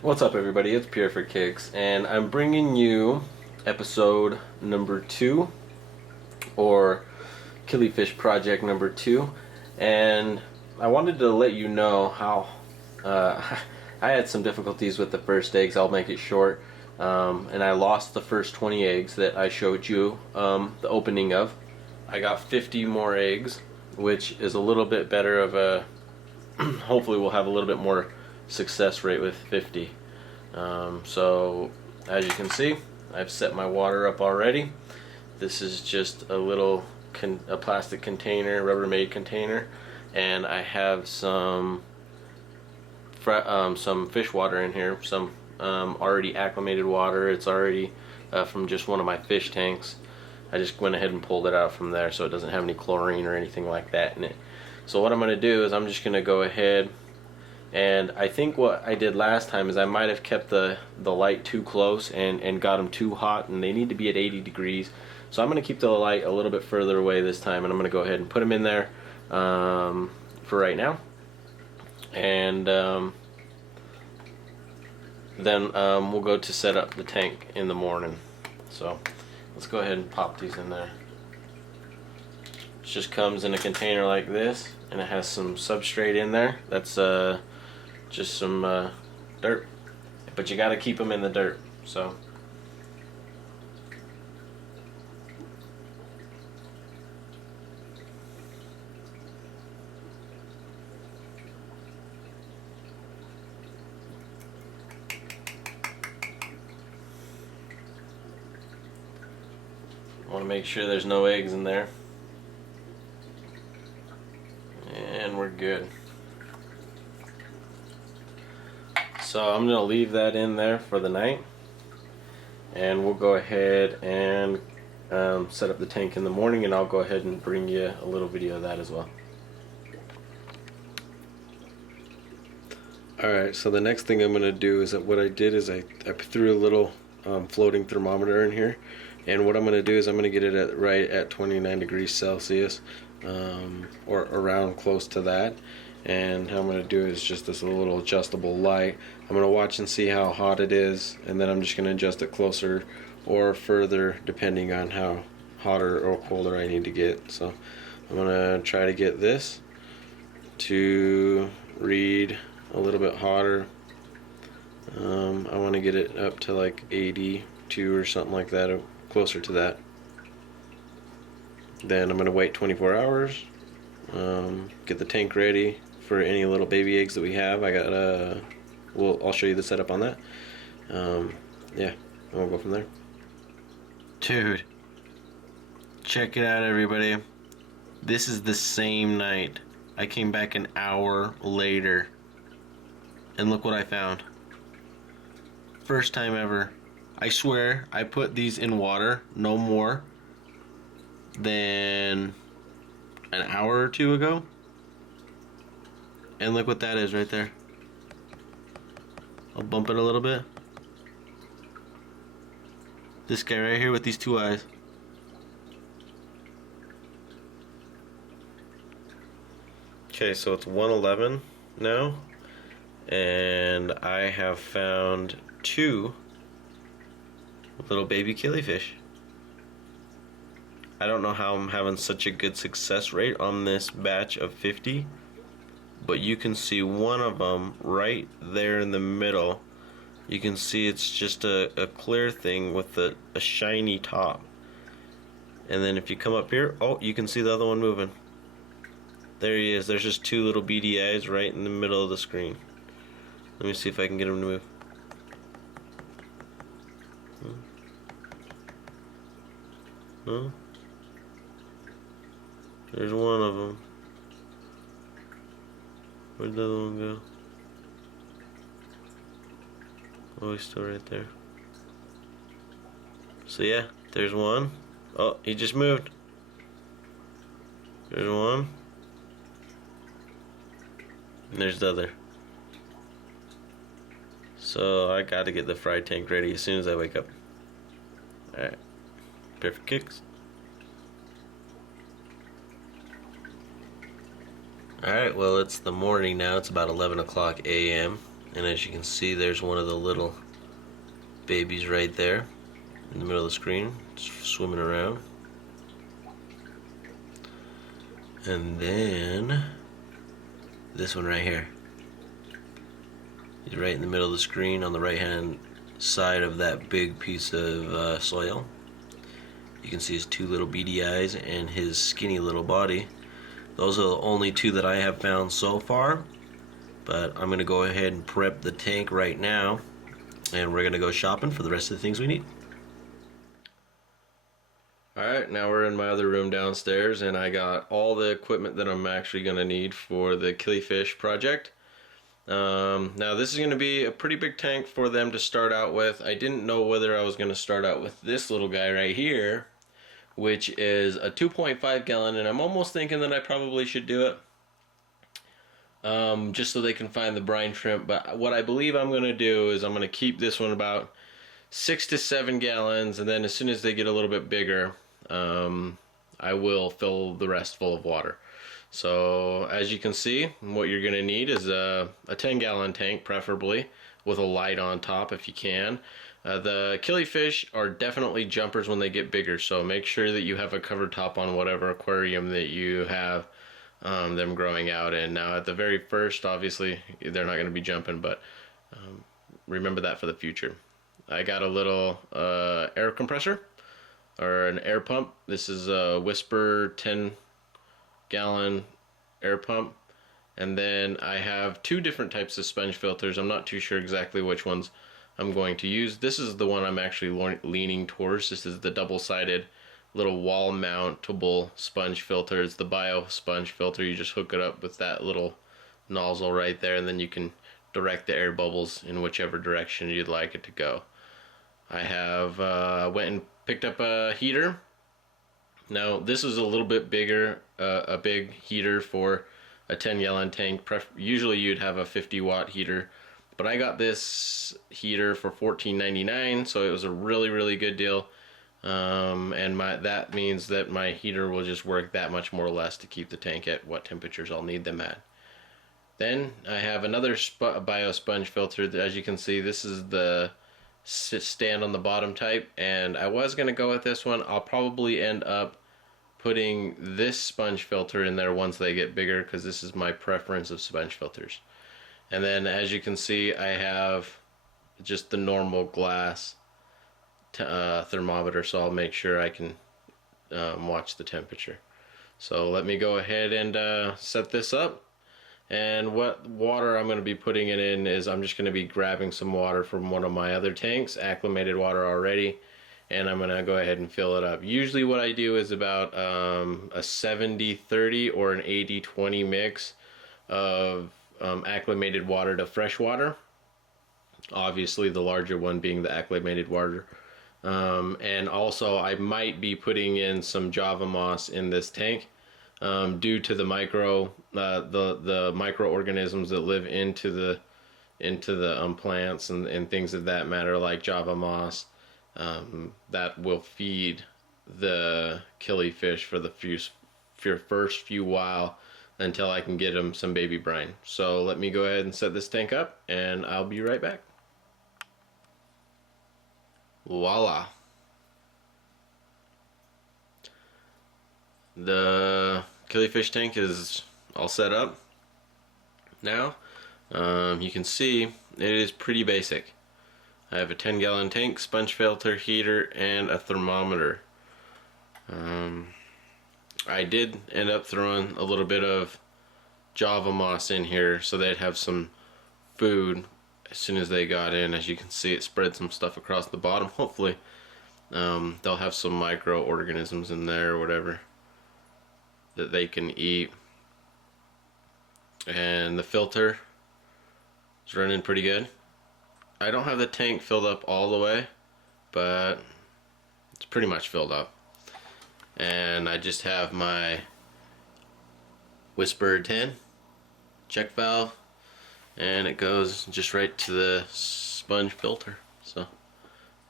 What's up, everybody? It's Pierre for Kicks, and I'm bringing you episode number 2, or Killifish Project number 2, and I wanted to let you know how I had some difficulties with the first eggs. I'll make it short, and I lost the first 20 eggs that I showed you the opening of. I got 50 more eggs, which is a little bit better of a hopefully we'll have a little bit more success rate with 50. So as you can see, I've set my water up already. This is just a little a plastic container, Rubbermaid container, and I have some fish water in here, some already acclimated water. It's already from just one of my fish tanks. I just went ahead and pulled it out from there, so it doesn't have any chlorine or anything like that in it. So what I'm going to do is I'm just going to go ahead, and I think what I did last time is I might have kept the light too close and got them too hot, and they need to be at 80 degrees. So I'm going to keep the light a little bit further away this time, and I'm going to go ahead and put them in there for right now. And then we'll go to set up the tank in the morning. So let's go ahead and pop these in there. It just comes in a container like this, and it has some substrate in there. That's just some dirt, but you got to keep them in the dirt. So I want to make sure there's no eggs in there, and we're good. So I'm going to leave that in there for the night, and we'll go ahead and set up the tank in the morning, and I'll go ahead and bring you a little video of that as well. Alright, so the next thing I'm going to do is that what I did is I threw a little floating thermometer in here, and what I'm going to do is I'm going to get it at right at 29 degrees Celsius, or around close to that. And how I'm going to do is just this little adjustable light. I'm going to watch and see how hot it is, and then I'm just going to adjust it closer or further depending on how hotter or colder I need to get. So I'm going to try to get this to read a little bit hotter. I want to get it up to like 82 or something like that, or closer to that. Then I'm going to wait 24 hours, get the tank ready for any little baby eggs that we have. I got I'll show you the setup on that. Yeah, and we'll go from there. Dude, check it out, everybody. This is the same night. I came back an hour later, and look what I found. First time ever. I swear I put these in water no more than an hour or two ago, and look what that is right there. I'll bump it a little bit. This guy right here with these two eyes. Okay, so it's 1:11 now, and I have found 2 little baby killifish. I don't know how I'm having such a good success rate on this batch of 50, but you can see one of them right there in the middle. You can see it's just a clear thing with a shiny top. And then if you come up here, oh, you can see the other one moving. There he is. There's just 2 little beady eyes right in the middle of the screen. Let me see if I can get him to move. No? There's one of them. Where'd the other one go? Oh, he's still right there. So yeah, there's one. Oh, he just moved. There's one. And there's the other. So I gotta get the fry tank ready as soon as I wake up. Alright. Perfect kicks. Alright, well, it's the morning now. It's about 11 o'clock a.m. And as you can see, there's one of the little babies right there in the middle of the screen, swimming around. And then this one right here. He's right in the middle of the screen on the right hand side of that big piece of soil. You can see his two little beady eyes and his skinny little body. Those are the only two that I have found so far. But I'm going to go ahead and prep the tank right now, and we're going to go shopping for the rest of the things we need. Alright, now we're in my other room downstairs, and I got all the equipment that I'm actually going to need for the Killifish project. Now this is going to be a pretty big tank for them to start out with. I didn't know whether I was going to start out with this little guy right here, which is a 2.5 gallon, and I'm almost thinking that I probably should do it. Just so they can find the brine shrimp. But what I believe I'm going to do is I'm going to keep this one about 6 to 7 gallons, and then as soon as they get a little bit bigger, I will fill the rest full of water. So as you can see, what you're going to need is a 10-gallon tank, preferably with a light on top if you can. The killifish are definitely jumpers when they get bigger, so make sure that you have a cover top on whatever aquarium that you have them growing out in. Now at the very first, obviously they're not going to be jumping, but remember that for the future. I got a little air compressor or an air pump. This is a Whisper 10-gallon air pump, and then I have two different types of sponge filters. I'm not too sure exactly which ones I'm going to use. This is the one I'm actually leaning towards. This is the double-sided little wall mountable sponge filter. It's the bio sponge filter. You just hook it up with that little nozzle right there, and then you can direct the air bubbles in whichever direction you'd like it to go. I have went and picked up a heater. Now this is a little bit bigger, a big heater for a 10-gallon tank. Usually you'd have a 50-watt heater, but I got this heater for $14.99, so it was a really good deal. And that means that my heater will just work that much more or less to keep the tank at what temperatures I'll need them at. Then I have another bio sponge filter. As you can see, this is the stand on the bottom type, and I was going to go with this one. I'll probably end up putting this sponge filter in there once they get bigger, because this is my preference of sponge filters. And then as you can see, I have just the normal glass thermometer, so I'll make sure I can watch the temperature. So let me go ahead and set this up. And what water I'm going to be putting it in is I'm just going to be grabbing some water from one of my other tanks, acclimated water already, and I'm going to go ahead and fill it up. Usually what I do is about a 70-30 or an 80-20 mix of acclimated water to fresh water. Obviously the larger one being the acclimated water. And also I might be putting in some Java moss in this tank, due to the microorganisms that live into the plants and things of that matter, like Java moss, that will feed the killifish for the first few while until I can get them some baby brine. So let me go ahead and set this tank up, and I'll be right back. Voila. The killifish tank is all set up now. You can see it is pretty basic. I have a 10-gallon tank, sponge filter, heater, and a thermometer. I did end up throwing a little bit of Java moss in here so they'd have some food as soon as they got in. As you can see, it spread some stuff across the bottom. Hopefully they'll have some microorganisms in there or whatever that they can eat. And the filter is running pretty good. I don't have the tank filled up all the way, but it's pretty much filled up. And I just have my Whisper 10 check valve, and it goes just right to the sponge filter. So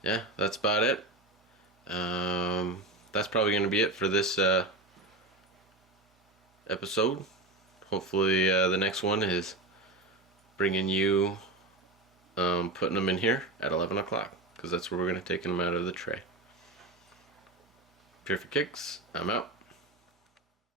yeah, that's about it. That's probably going to be it for this episode. Hopefully the next one is bringing you putting them in here at 11 o'clock because that's where we're going to take them out of the tray. Pure for Kicks, I'm out.